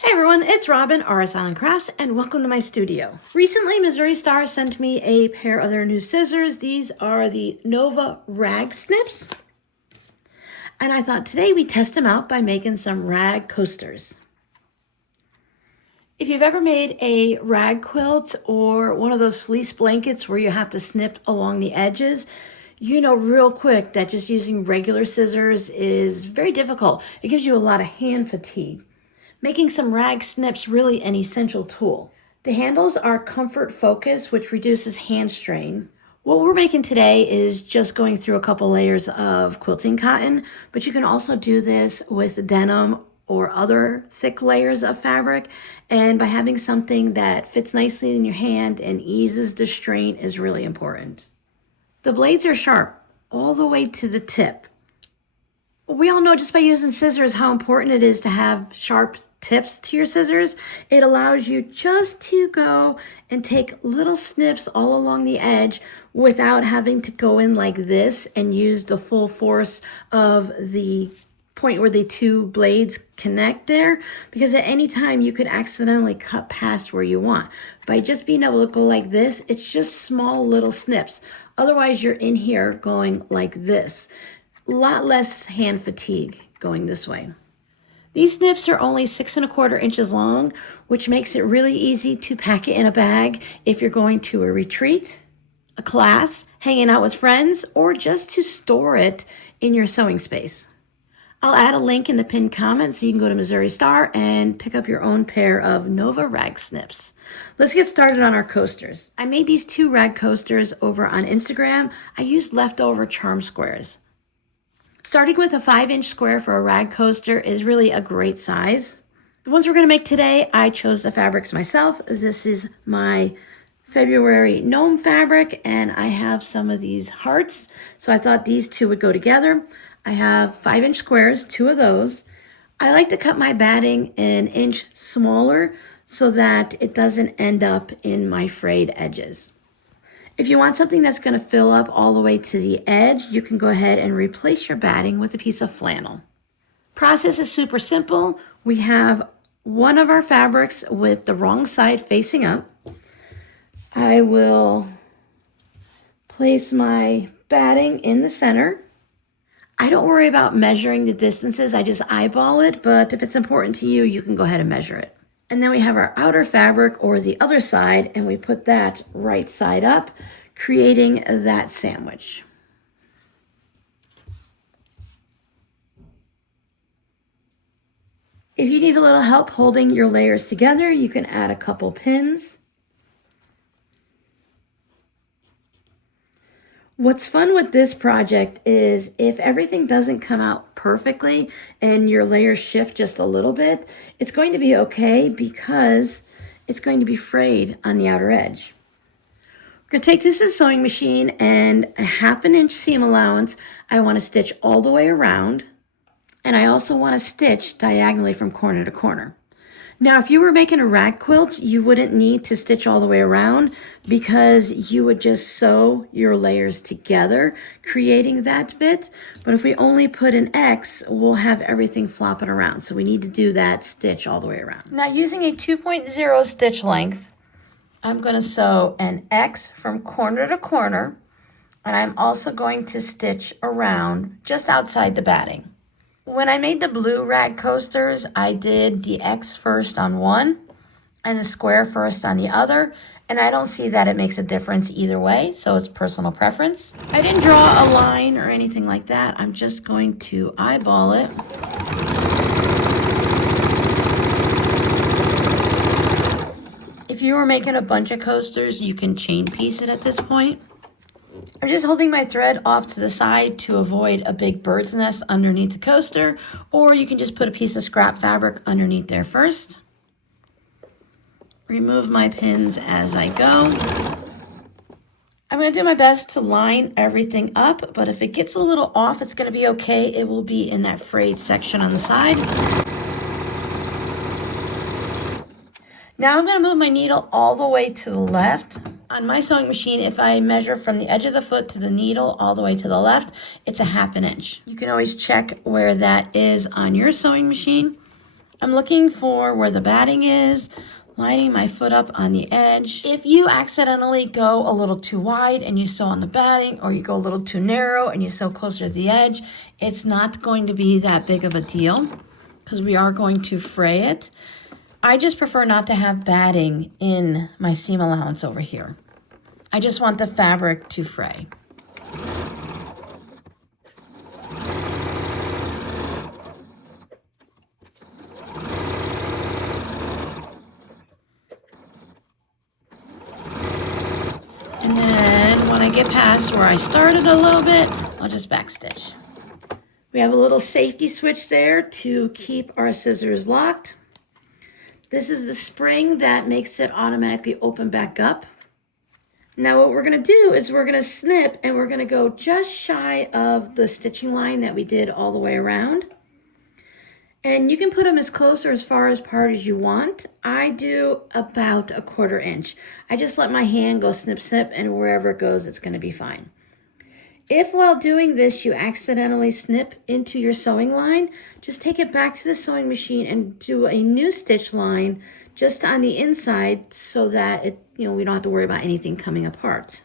Hey everyone, it's Robin, RS Island Crafts, and welcome to my studio. Recently, Missouri Star sent me a pair of their new scissors. These are the Nova Rag Snips. And I thought today we'd test them out by making some rag coasters. If you've ever made a rag quilt or one of those fleece blankets where you have to snip along the edges, you know real quick that just using regular scissors is very difficult. It gives you a lot of hand fatigue, making some rag snips really an essential tool. The handles are comfort focus, which reduces hand strain. What we're making today is just going through a couple layers of quilting cotton, but you can also do this with denim or other thick layers of fabric. And by having something that fits nicely in your hand and eases the strain is really important. The blades are sharp all the way to the tip. We all know just by using scissors how important it is to have sharp tips to your scissors. It allows you just to go and take little snips all along the edge without having to go in like this and use the full force of the point where the two blades connect there, because at any time you could accidentally cut past where you want. By just being able to go like this, it's just small little snips. Otherwise you're in here going like this. A lot less hand fatigue going this way. These snips are only 6 1/4 inches long, which makes it really easy to pack it in a bag if you're going to a retreat, a class, hanging out with friends, or just to store it in your sewing space. I'll add a link in the pinned comment so you can go to Missouri Star and pick up your own pair of Nova Rag Snips. Let's get started on our coasters. I made these 2 rag coasters over on Instagram. I used leftover charm squares. Starting with a 5-inch square for a rag coaster is really a great size. The ones we're going to make today, I chose the fabrics myself. This is my February gnome fabric, and I have some of these hearts, so I thought these 2 would go together. I have 5-inch squares, 2 of those. I like to cut my batting an inch smaller so that it doesn't end up in my frayed edges. If you want something that's going to fill up all the way to the edge, you can go ahead and replace your batting with a piece of flannel. Process is super simple. We have one of our fabrics with the wrong side facing up. I will place my batting in the center. I don't worry about measuring the distances. I just eyeball it, but if it's important to you, you can go ahead and measure it. And then we have our outer fabric or the other side, and we put that right side up, creating that sandwich. If you need a little help holding your layers together, you can add a couple pins. What's fun with this project is if everything doesn't come out perfectly and your layers shift just a little bit, it's going to be okay because it's going to be frayed on the outer edge. We're going to take this sewing machine and a 1/2 inch seam allowance. I want to stitch all the way around, and I also want to stitch diagonally from corner to corner. Now, if you were making a rag quilt, you wouldn't need to stitch all the way around because you would just sew your layers together, creating that bit. But if we only put an X, we'll have everything flopping around. So we need to do that stitch all the way around. Now, using a 2.0 stitch length, I'm going to sew an X from corner to corner, and I'm also going to stitch around just outside the batting. When I made the blue rag coasters, I did the X first on one and the square first on the other, and I don't see that it makes a difference either way, so it's personal preference. I didn't draw a line or anything like that. I'm just going to eyeball it. If you were making a bunch of coasters, you can chain piece it at this point. I'm just holding my thread off to the side to avoid a big bird's nest underneath the coaster, or you can just put a piece of scrap fabric underneath there first. Remove my pins as I go. I'm going to do my best to line everything up, but if it gets a little off, it's going to be okay. It will be in that frayed section on the side. Now I'm going to move my needle all the way to the left. On my sewing machine, if I measure from the edge of the foot to the needle all the way to the left, it's a 1/2 inch. You can always check where that is on your sewing machine. I'm looking for where the batting is, lining my foot up on the edge. If you accidentally go a little too wide and you sew on the batting, or you go a little too narrow and you sew closer to the edge, it's not going to be that big of a deal because we are going to fray it. I just prefer not to have batting in my seam allowance over here. I just want the fabric to fray. And then when I get past where I started a little bit, I'll just backstitch. We have a little safety switch there to keep our scissors locked. This is the spring that makes it automatically open back up. Now what we're gonna do is we're gonna snip and we're gonna go just shy of the stitching line that we did all the way around. And you can put them as close or as far apart as you want. I do about 1/4 inch. I just let my hand go snip, snip, and wherever it goes, it's gonna be fine. If while doing this, you accidentally snip into your sewing line, just take it back to the sewing machine and do a new stitch line just on the inside so that we don't have to worry about anything coming apart.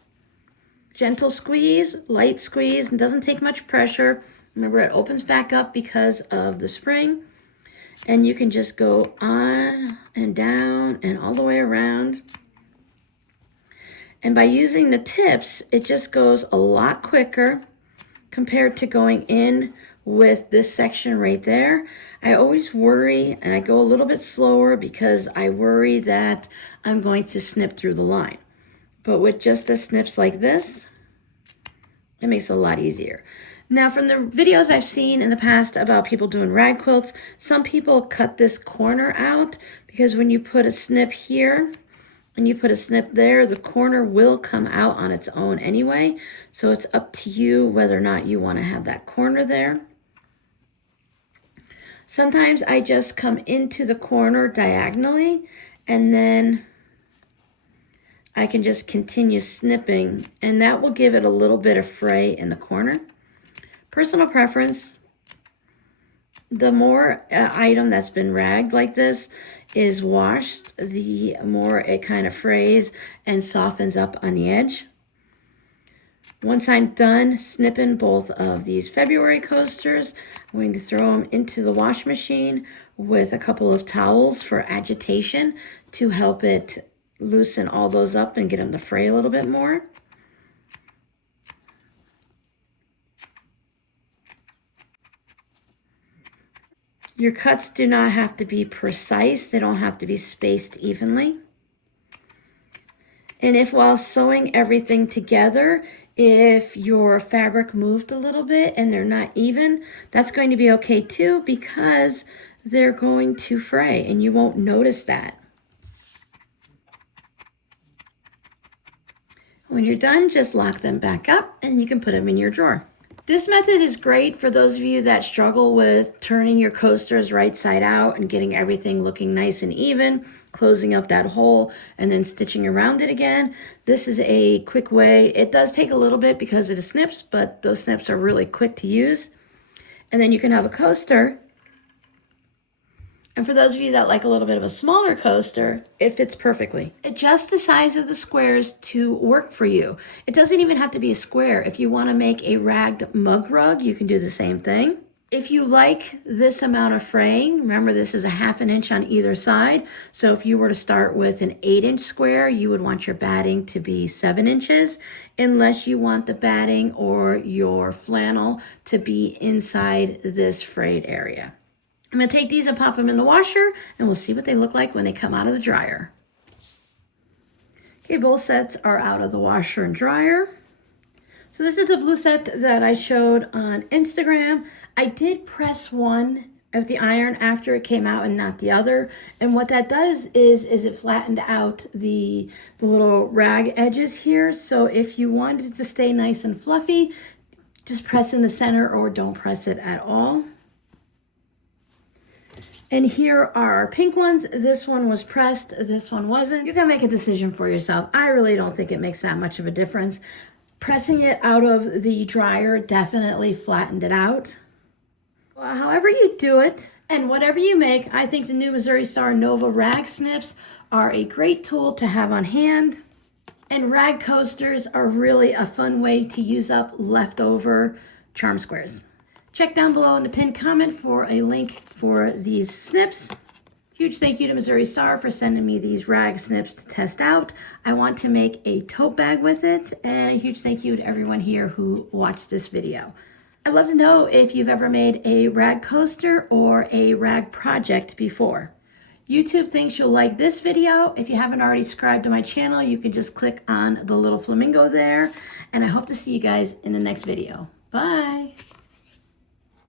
Gentle squeeze, light squeeze, and doesn't take much pressure. Remember, it opens back up because of the spring, and you can just go on and down and all the way around. And by using the tips, it just goes a lot quicker compared to going in with this section right there. I always worry, and I go a little bit slower because I worry that I'm going to snip through the line. But with just the snips like this, it makes it a lot easier. Now, from the videos I've seen in the past about people doing rag quilts, some people cut this corner out because when you put a snip here and you put a snip there, the corner will come out on its own anyway. So it's up to you whether or not you want to have that corner there. Sometimes I just come into the corner diagonally and then I can just continue snipping, and that will give it a little bit of fray in the corner. Personal preference, the more item that's been ragged like this is washed, the more it kind of frays and softens up on the edge. Once I'm done snipping both of these February coasters, I'm going to throw them into the wash machine with a couple of towels for agitation to help it loosen all those up and get them to fray a little bit more. Your cuts do not have to be precise. They don't have to be spaced evenly. And if while sewing everything together, if your fabric moved a little bit and they're not even, that's going to be okay too because they're going to fray and you won't notice that. When you're done, just lock them back up and you can put them in your drawer. This method is great for those of you that struggle with turning your coasters right side out and getting everything looking nice and even, closing up that hole and then stitching around it again. This is a quick way. It does take a little bit because of the snips, but those snips are really quick to use. And then you can have a coaster. And for those of you that like a little bit of a smaller coaster, it fits perfectly. Adjust the size of the squares to work for you. It doesn't even have to be a square. If you want to make a ragged mug rug, you can do the same thing. If you like this amount of fraying, remember this is a 1/2 inch on either side. So if you were to start with an 8-inch square, you would want your batting to be 7 inches, unless you want the batting or your flannel to be inside this frayed area. I'm going to take these and pop them in the washer, and we'll see what they look like when they come out of the dryer. Okay, both sets are out of the washer and dryer. So this is the blue set that I showed on Instagram. I did press one of the iron after it came out and not the other. And what that does is it flattened out the little rag edges here. So if you wanted it to stay nice and fluffy, just press in the center or don't press it at all. And here are our pink ones. This one was pressed, this one wasn't. You can make a decision for yourself. I really don't think it makes that much of a difference. Pressing it out of the dryer definitely flattened it out. Well, however you do it, And whatever you make, I think the new Missouri Star Nova Rag Snips are a great tool to have on hand. And rag coasters are really a fun way to use up leftover charm squares. Check down below in the pinned comment for a link for these snips. Huge thank you to Missouri Star for sending me these rag snips to test out. I want to make a tote bag with it, and a huge thank you to everyone here who watched this video. I'd love to know if you've ever made a rag coaster or a rag project before. YouTube thinks you'll like this video. If you haven't already subscribed to my channel, you can just click on the little flamingo there, and I hope to see you guys in the next video. Bye.